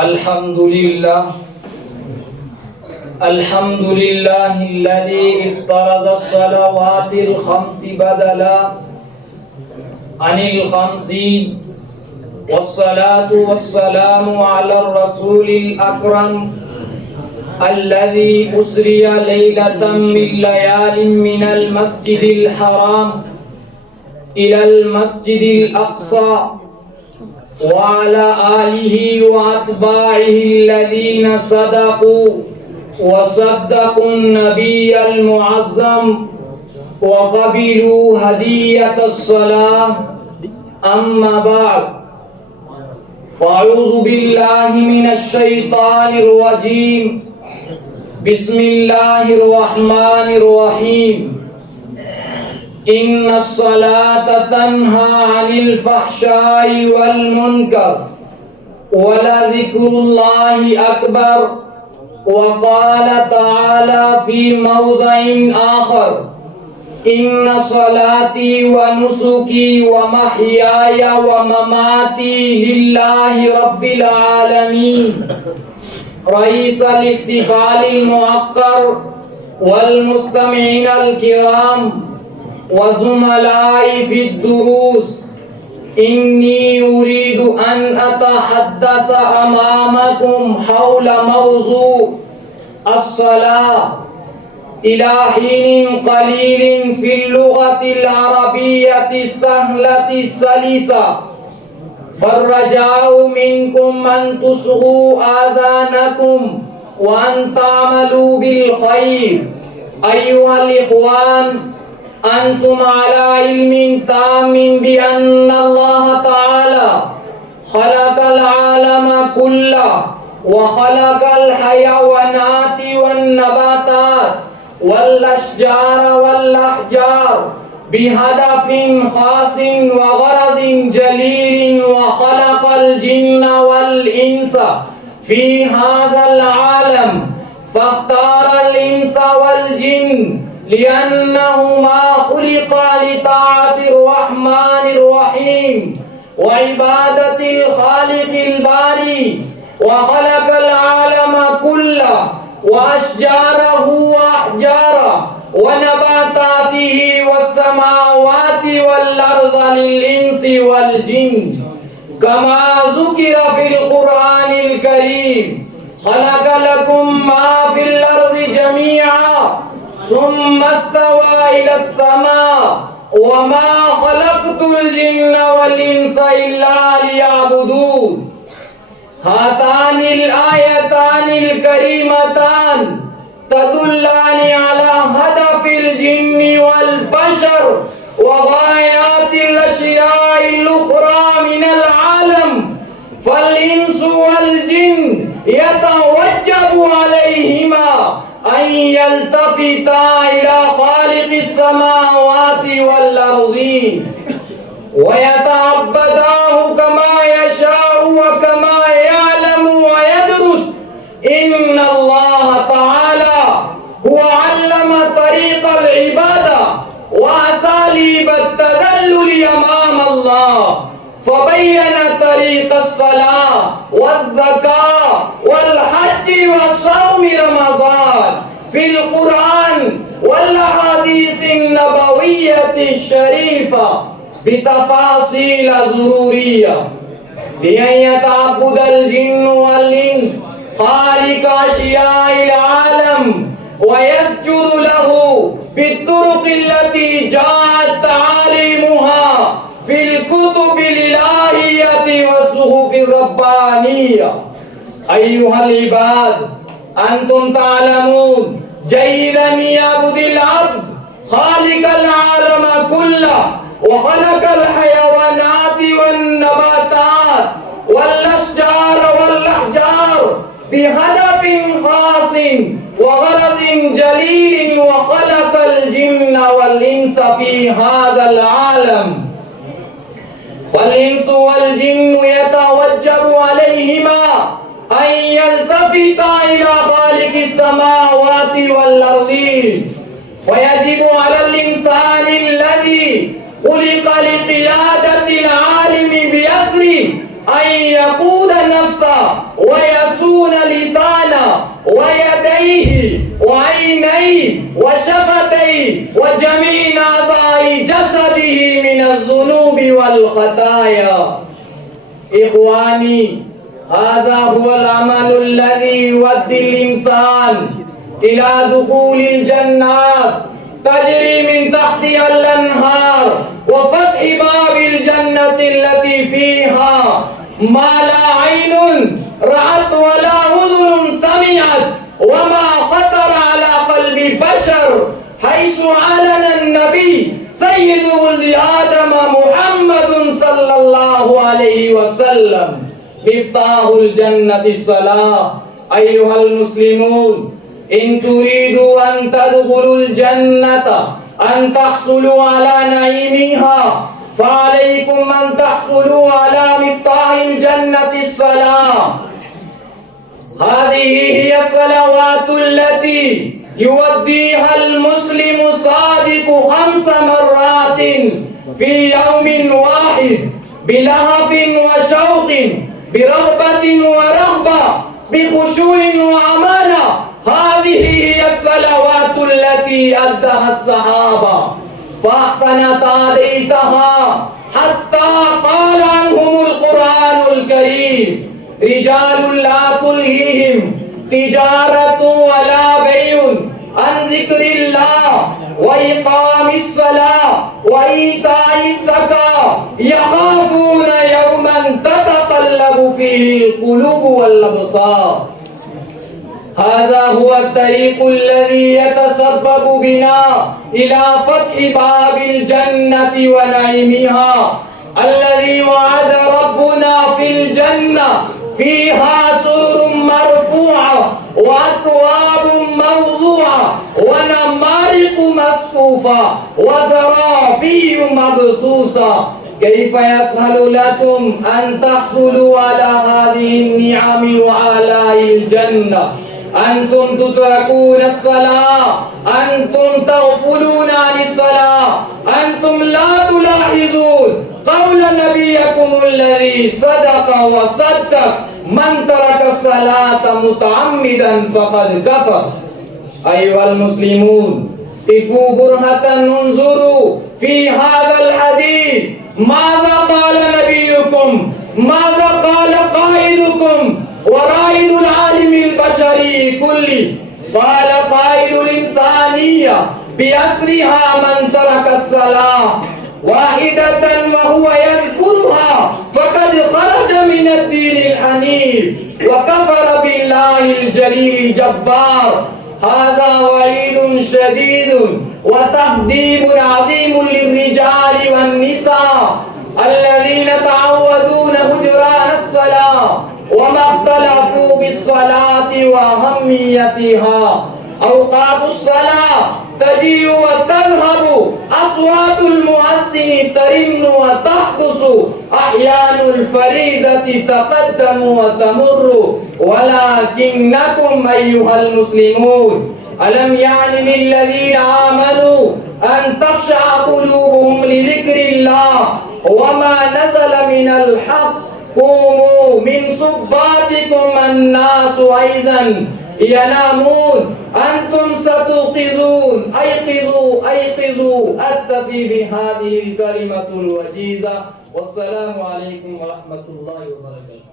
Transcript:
अल्हम्दुलिल्लाह अल्हम्दुलिल्लाहिल्लज़ी इफ्तरज़ अस्सलावातिल खम्सी बदला अनिल खम्सी वस्सलातु वस्सलामु अलर रसूलिल अकरम अल्लज़ी उसरिया लैलतम मिन लयालिन मिनल मस्जिदिल हराम इलल मस्जिदिल अक़सा वअला आलिहि व अत्बाइहि अल्लज़ीना सदक़ू व सद्दक़ुन नबिyyal मुअज़्ज़म व क़बिलू हदियतस सलाह अम्मा बअद फ़अऊज़ु बिल्लाहि मिनश शैतानिर रजीम बिस्मिल्लाहिर रहमानिर रहीम इन्नस सलाता तन्हा अनिल फ़हशाई वल मुनकर वलज़िक्रुल्लाहि अकबर वक़ाल तआला फ़ी मौज़िइन आख़र इन्न सलाती व नुसुकी व महयाय व ममाती लिल्लाहि रब्बिल आलमीन रईसल इख्तिफ़ालिल मुअक्कर वल मुस्तमिईनल किराम व ज़ुमलाई फ़िद दुरूस इन्नी उरीदु अन अतहद्दस अमामकुम हौला मौज़ू अस्सलाह इला हीनिन क़लीलिन फ़िल लुग़तिल अरबिय्यति सहलति सलीसा फ़र्रजाउ मिनकुम अन तुस्ग़ू आज़ानकुम व अन तामलू बिल ख़ैर अय्युहल इख़वान अंतुम अला इल्मिन तामिन बि अन्नल्लाह तआला खलक़ल आलमा कुल्ला व खलक़ल हयवानाति वन नबातात वल अशजार वल अहजार बिहदफिन खासिन व गरज़िन जलीलिन व खलक़ल जिन्ना वल इंसा फी हाज़ल आलम फ़ख्तारल इंसा वल जिन्न लिअन्नहुमा खुलिक़ा लिताअतिर रहमानिर रहीम व इबादतिल खालिक़िल बारी व खलक़ल आलमा कुल्ला व अशजारहु व अहजारा व नबातातिही वस्समावाति वल अर्ज़ लिल इंसी वल जिन्न कमा ज़ुकिरा फ़िल क़ुरआनिल करीम खलक़ लकुम मा फ़िल अर्ज़ि जमीआ सुम्मा इस्तवा इलस समा व मा खलक़तुल जिन्ना वल इंसा इल्ला लियअबुदून हातानिल आयतानिल करीमतान तदुल्लानि अला हदफिल जिन्नि वल बशर व गायातिल अशियाइल उख़रा मिनल आलम फल इंसु वल जिन्न यतवज्जबु अलैहिमा अन यल्तफ़िता इला ख़ालिक़िस समावाति वल अर्ज़ीन व यतअब्बदाहु कमा यशाअु व कमा यअलमु व यदरुस इन्नल्लाह तआला हुवा अल्लम तरीक़ल इबादा व असालीबत तदल्लुल अमाम अल्लाह फ़बय्यन तरीक़स सलाह वज़ ज़कात वल हज्ज व सौम रमज़ान फ़िल क़ुरआन वल अहादीसिन नबविय्यति शरीफ़ा बितफ़ासील ज़ुरूरिया लिअन यतअब्बदल जिन्नु वल इंस ख़ालिक़ अशियाइल आलम व यस्जुदु लहु बित्तुरुक़िल्लती जाअत तालीमुहा फ़िल कुतुबिल इलाहिय्यति व सुहुफ़िर रब्बानिय्या अय्युहल इबाद अंतुम तालमून जय्यदन यअबुदिल अब्द ख़ालिक़ल आलम कुल्ला व खलक़ल हयवानाति वन नबातात वल अशजार वल अहजार बिहदफिन खासिन व गरज़िन जलीलिन व खलक़ल जिन्ना वल इंसा फी हाज़ल आलम फल इंसु वल जिन्नु यतवज्जबु अलैहिमा अन यल्तफ़िता इला ख़ालिक़िस समावाति वल अर्ज़ीन व यजिबु अलल इंसानि अल्लज़ी खुलिक़ लिक़ियादतिल आलिमी बिअस्री अन यक़ूद नफ़्सा व ويديه وعينيه وشفتيه وجميع أعضاء جسده من الذنوب والخطايا. إخواني، هذا هو العمل الذي يودي الإنسان إلى دخول الجنات تجري من تحتها الأنهار وفتح باب الجنة التي فيها ما لا عين رأت ولا أذن سمعت وما خطر على قلب بشر، حيث أعلن النبي سيد ولد آدم محمد صلى الله عليه وسلم: مفتاح الجنة الصلاة. أيها المسلمون، إن تريدوا أن تدخلوا الجنة، أن تحصلوا على نعيمها، فعليكم أن تحصلوا على مفتاح الجنة الصلاة. هذه هي الصلوات التي يوديها المسلم الصادق 5 مرات في يوم واحد، بلهف وشوق، برغبة ورهبة، بخشوع وأمانة. هذه هي الصلوات التي أدها الصحابة فأحسن تأديتها، حتى قال عنهم القرآن الكريم: رجال لا تلهيهم تجارة ولا بيع عن ذكر الله وإقام الصلاة وإيتاء الزكاة يخافون يوما تتقلب فيه القلوب والأبصار. هذا هو الطريق الذي يتسبب بنا إلى فتح باب الجنة ونعيمها، الذي وعد ربنا في الجنة: فيها سرر مرفوعة وأكواب موضوعة ونمارق مصفوفة وزرابي مبثوثة. كيف يسهل لكم أن تحصلوا على هذه النعم وآلاء الجنة؟ أنتم تتركون الصلاة، أنتم تغفلون عن الصلاة، أنتم لا تلاحظون قول نبيكم الذي صدق وصدق: من ترك الصلاة متعمدا فقد كفر. أيها المسلمون، قفوا برهة انظروا في هذا الحديث ماذا قال نبيكم، ماذا قال قائدكم ورائد العالم البشري كله. قال قائد الإنسانية بأسرها: من ترك الصلاة واحدة وهو يذكرها فقد خرج من الدين الحنيف وكفر بالله الجليل الجبار. هذا وعيد شديد وتهديد عظيم للرجال والنساء الذين تعودون هجران الصلاة وما اختلفوا بالصلاة وأهميتها. أوقات الصلاة تجيء وتذهب، أصوات المؤذن ترن وتحدث، أحيان الفريضة تقدم وتمر، ولكنكم أيها المسلمون ألم يعن للذين آمنوا أن تخشع قلوبهم لذكر الله وما نزل من الحق. قوموا من صباتكم الناس أيضا ينامون، أنتم ستوقظون. أيقظوا أيقظوا. أكتفي بهذه الكلمة الوجيزة، والسلام عليكم ورحمة الله وبركاته.